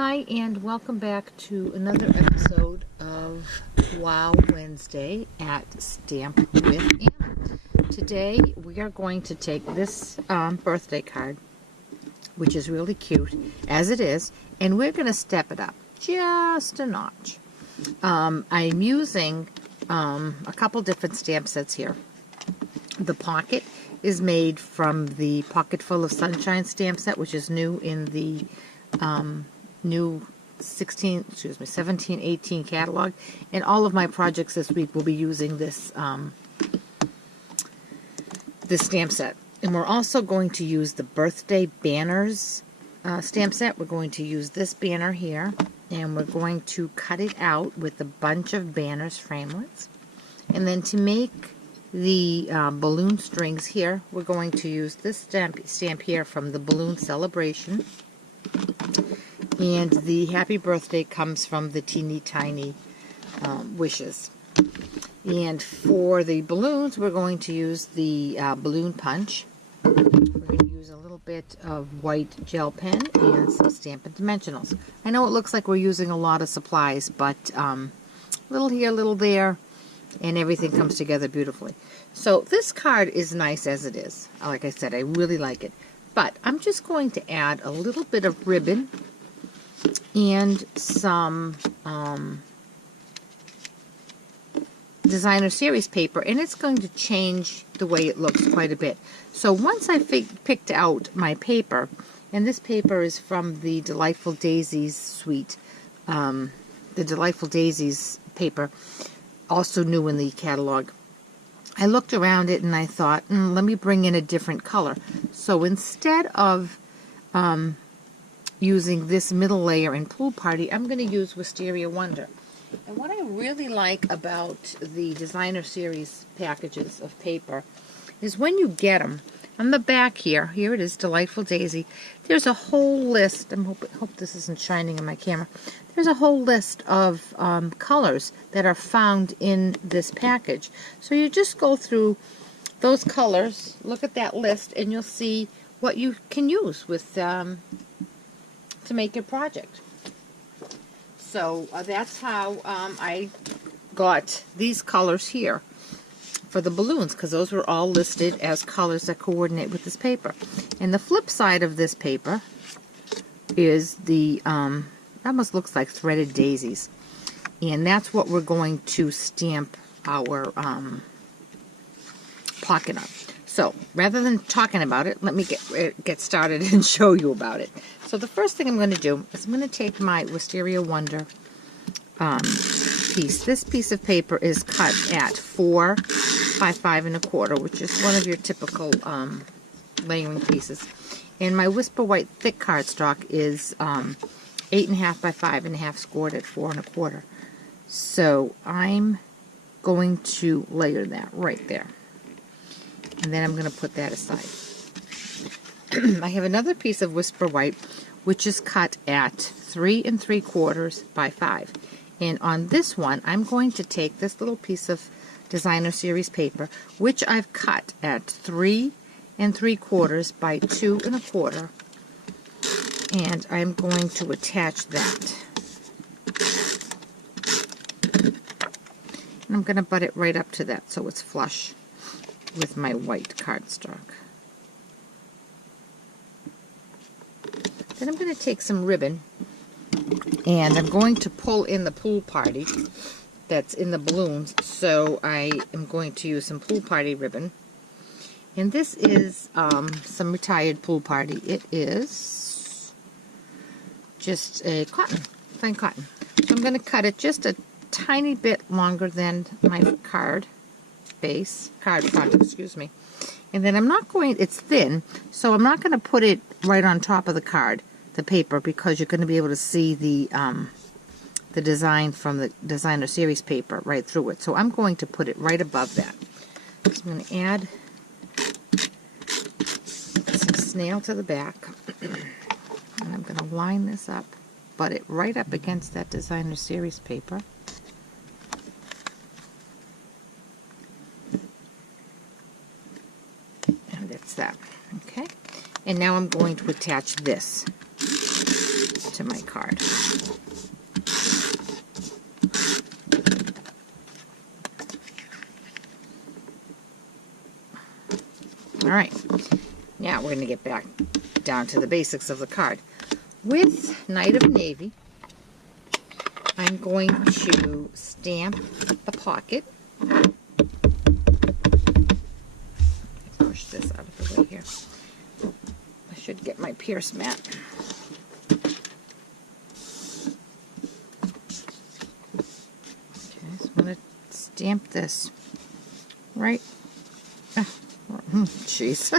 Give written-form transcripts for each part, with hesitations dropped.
Hi, and welcome back to another episode of Wow Wednesday at Stamp with Anna. Today we are going to take this birthday card, which is really cute as it is, and we're going to step it up just a notch. I'm using a couple different stamp sets here. The pocket is made from the Pocketful of Sunshine stamp set, which is new in the new 17, 18 catalog, and all of my projects this week will be using this this stamp set. And we're also going to use the birthday banners stamp set. We're going to use this banner here, and we're going to cut it out with a bunch of banners framelits. And then to make the balloon strings here, we're going to use this stamp here from the Balloon Celebration. And the happy birthday comes from the Teeny Tiny Wishes. And for the balloons, we're going to use the balloon punch. We're going to use a little bit of white gel pen and some Stampin' Dimensionals. I know it looks like we're using a lot of supplies, but little here, little there, and everything comes together beautifully. So this card is nice as it is. Like I said, I really like it. But I'm just going to add a little bit of ribbon and some designer series paper, and it's going to change the way it looks quite a bit. So once I picked out my paper, and this paper is from the Delightful Daisies suite, the Delightful Daisies paper, also new in the catalog. I looked around it and I thought, let me bring in a different color. So instead of using this middle layer in Pool Party, I'm going to use Wisteria Wonder. And what I really like about the designer series packages of paper is when you get them, on the back here it is, Delightful Daisy, there's a whole list. Hope this isn't shining in my camera. There's a whole list of colors that are found in this package. So you just go through those colors, look at that list, and you'll see what you can use with to make your project. So that's how I got these colors here for the balloons, because those were all listed as colors that coordinate with this paper. And the flip side of this paper is the almost looks like threaded daisies, and that's what we're going to stamp our pocket on. So rather than talking about it, let me get started and show you about it. So the first thing I'm going to do is I'm going to take my Wisteria Wonder piece. This piece of paper is cut at 4 by 5 1/4, which is one of your typical layering pieces. And my Whisper White thick cardstock is 8 1/2 by 5 1/2, scored at 4 1/4. So I'm going to layer that right there. And then I'm going to put that aside. I have another piece of Whisper White, which is cut at 3 3/4 by 5. And on this one, I'm going to take this little piece of designer series paper, which I've cut at 3 3/4 by 2 1/4. And I'm going to attach that. And I'm going to butt it right up to that so it's flush with my white cardstock. Then I'm going to take some ribbon, and I'm going to pull in the Pool Party that's in the balloons. So I am going to use some Pool Party ribbon. And this is some retired Pool Party. It is just a cotton, plain cotton. So I'm going to cut it just a tiny bit longer than my card front, excuse me. And then I'm not going, it's thin, so I'm not going to put it right on top of the card, the paper, because you're going to be able to see the design from the designer series paper right through it. So I'm going to put it right above that. So I'm going to add some snail to the back, and I'm going to line this up, butt it right up against that designer series paper. And that's that. Okay. And now I'm going to attach this to my card. All right, now we're going to get back down to the basics of the card. With Knight of Navy, I'm going to stamp the pocket. Push this out of the way here. I should get my pierce mat. Okay, so I'm going to stamp this right. Jeez.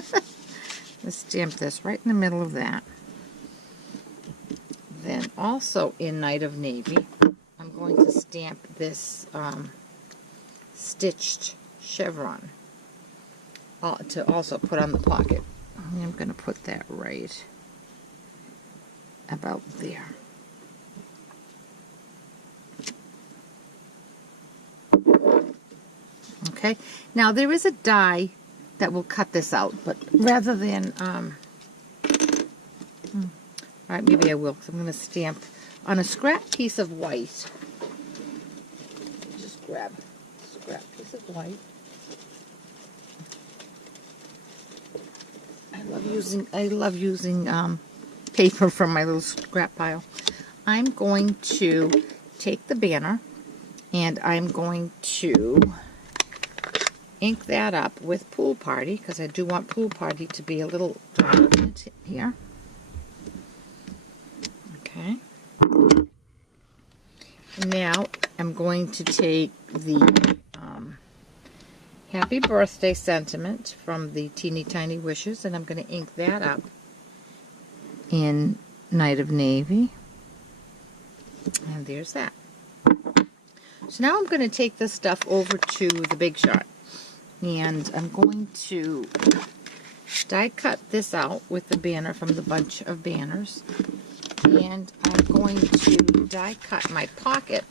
Let's stamp this right in the middle of that. Then also in Knight of Navy, I'm going to stamp this stitched chevron to also put on the pocket. I'm going to put that right about there. Okay, now there is a die that will cut this out, but rather than, all right, maybe I will, because I'm going to stamp on a scrap piece of white. Just grab a scrap piece of white. I love using paper from my little scrap pile. I'm going to take the banner and I'm going to ink that up with Pool Party, because I do want Pool Party to be a little dominant here. Okay. Now I'm going to take the Happy Birthday sentiment from the Teeny Tiny Wishes, and I'm going to ink that up in Knight of Navy. And there's that. So now I'm going to take this stuff over to the Big Shot. And I'm going to die cut this out with the banner from the bunch of banners. And I'm going to die cut my pocket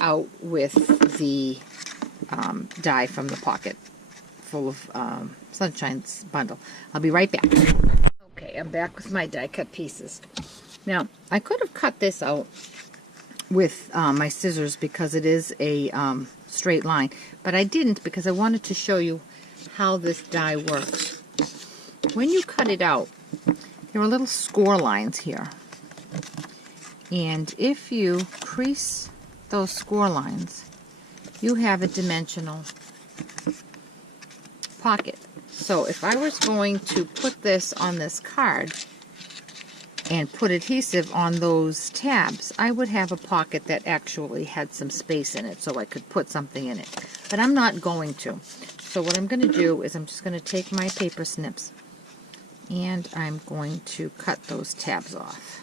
out with the die from the pocket full of Sunshine's bundle. I'll be right back. Okay, I'm back with my die cut pieces. Now, I could have cut this out with my scissors because it is a straight line, but I didn't because I wanted to show you how this die works. When you cut it out, there are little score lines here, and if you crease those score lines, you have a dimensional pocket. So if I was going to put this on this card and put adhesive on those tabs, I would have a pocket that actually had some space in it so I could put something in it. But I'm not going to. So what I'm going to do is I'm just going to take my paper snips and I'm going to cut those tabs off.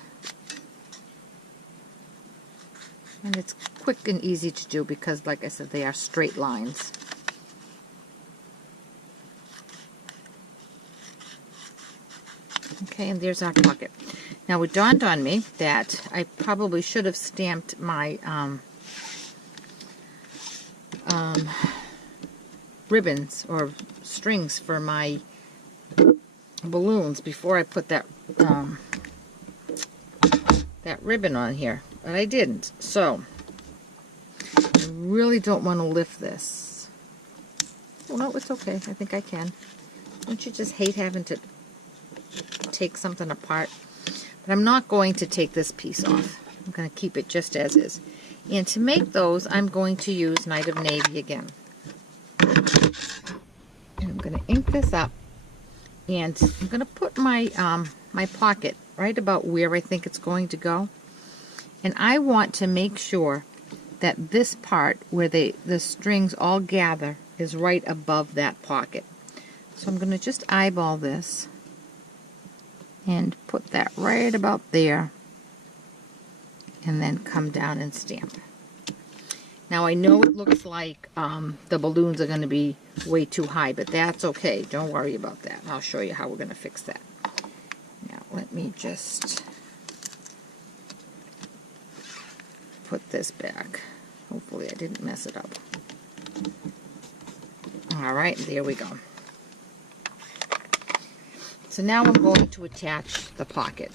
And it's quick and easy to do because, like I said, they are straight lines. Okay, and there's our pocket. Now it dawned on me that I probably should have stamped my ribbons or strings for my balloons before I put that that ribbon on here, but I didn't. So I really don't want to lift this. Oh no, it's okay. I think I can. Don't you just hate having to take something apart? But I'm not going to take this piece off. I'm going to keep it just as is. And to make those, I'm going to use Knight of Navy again. And I'm going to ink this up. And I'm going to put my my pocket right about where I think it's going to go. And I want to make sure that this part where the strings all gather is right above that pocket. So I'm going to just eyeball this and put that right about there, and then come down and stamp. Now I know it looks like the balloons are going to be way too high, but that's okay. Don't worry about that. I'll show you how we're going to fix that. Now let me just put this back. Hopefully I didn't mess it up. Alright, there we go. So now I'm going to attach the pocket.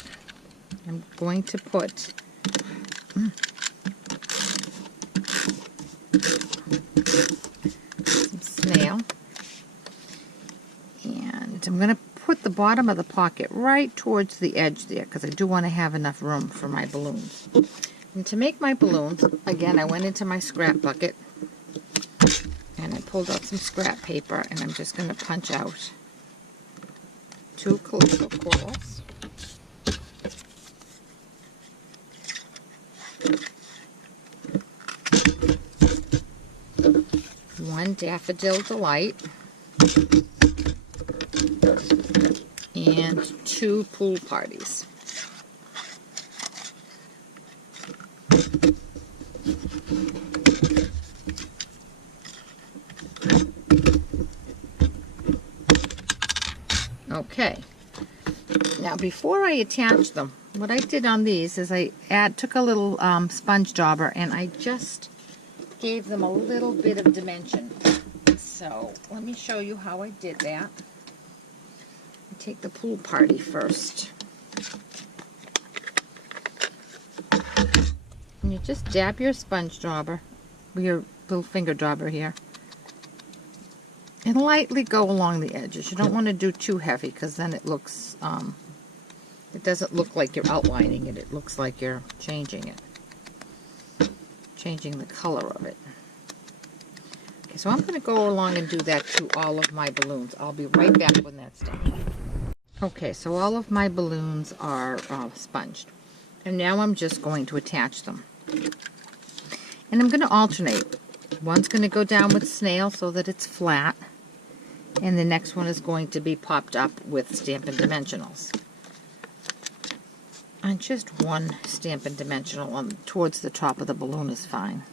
I'm going to put some snail, and I'm going to put the bottom of the pocket right towards the edge there because I do want to have enough room for my balloons. And to make my balloons, again, I went into my scrap bucket and I pulled out some scrap paper, and I'm just going to punch out 2 calypso corals. One Daffodil Delight, and 2 pool parties. Okay, now before I attach them, what I did on these is I took a little sponge dauber and I just gave them a little bit of dimension. So let me show you how I did that. I take the pool party first. And you just dab your sponge dauber, your little finger dauber here, and lightly go along the edges. You don't want to do too heavy because then it looks, it doesn't look like you're outlining it. It looks like you're changing it, changing the color of it. Okay, so I'm going to go along and do that to all of my balloons. I'll be right back when that's done. Okay, so all of my balloons are sponged. And now I'm just going to attach them. And I'm going to alternate. One's going to go down with snail so that it's flat. And the next one is going to be popped up with Stampin' Dimensionals. And just one Stampin' Dimensional towards the top of the balloon is fine.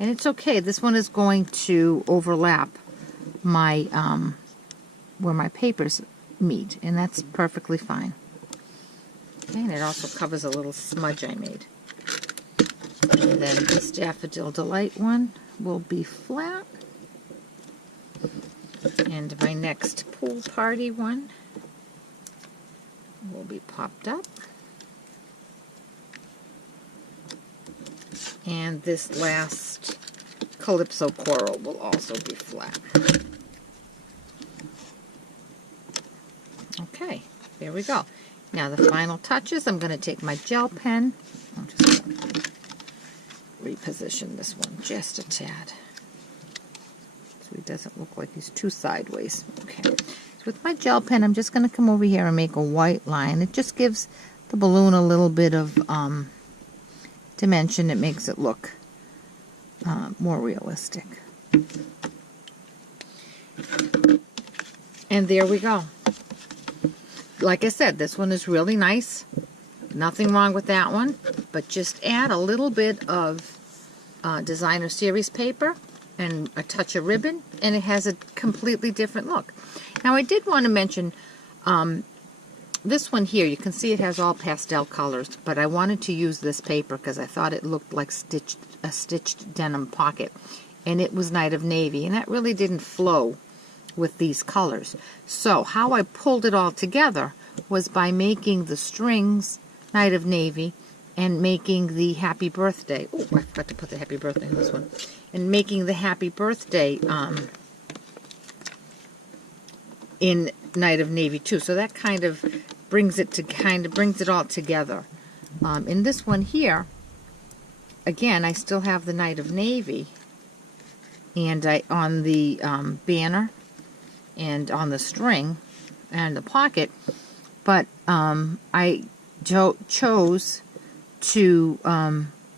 And it's okay. This one is going to overlap my where my papers meet, and that's perfectly fine. Okay, and it also covers a little smudge I made. And then this Daffodil Delight one will be flat. And my next pool party one will be popped up. And this last Calypso Coral will also be flat. Okay, there we go. Now the final touches, I'm going to take my gel pen. I'm just going to reposition this one just a tad, so he doesn't look like he's too sideways. Okay, so with my gel pen, I'm just going to come over here and make a white line. It just gives the balloon a little bit of dimension. It makes it look more realistic. And there we go. Like I said, this one is really nice. Nothing wrong with that one, but just add a little bit of designer series paper and a touch of ribbon, and it has a completely different look. Now I did want to mention this one here. You can see it has all pastel colors, but I wanted to use this paper because I thought it looked like a stitched denim pocket, and it was Night of Navy, and that really didn't flow with these colors. So how I pulled it all together was by making the strings Night of Navy and making the happy birthday. Oh, I forgot to put the happy birthday in this one. And making the happy birthday in Night of Navy too. So that kind of brings it all together. In this one here, again, I still have the Night of Navy, and on the banner and on the string and the pocket, but I chose to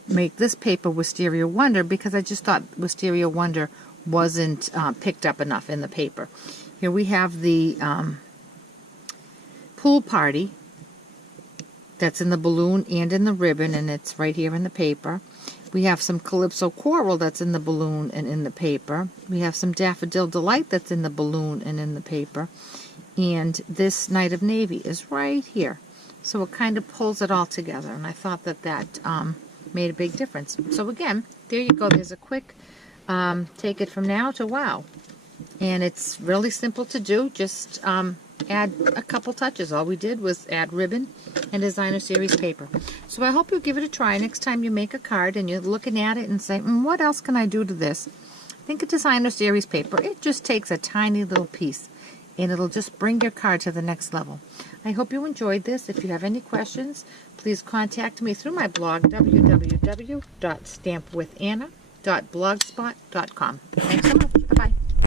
make this paper Wisteria Wonder because I just thought Wisteria Wonder wasn't picked up enough in the paper. Here we have the pool party that's in the balloon and in the ribbon, and it's right here in the paper. We have some Calypso Coral that's in the balloon and in the paper. We have some Daffodil Delight that's in the balloon and in the paper. And this Night of Navy is right here. So it kind of pulls it all together, and I thought that made a big difference. So again, there you go. There's a quick take it from now to wow. And it's really simple to do. Just add a couple touches. All we did was add ribbon and designer series paper. So I hope you give it a try next time you make a card and you're looking at it and say, what else can I do to this? Think of designer series paper. It just takes a tiny little piece and it'll just bring your card to the next level. I hope you enjoyed this. If you have any questions, please contact me through my blog, www.stampwithanna.blogspot.com. Thanks so much. Bye-bye.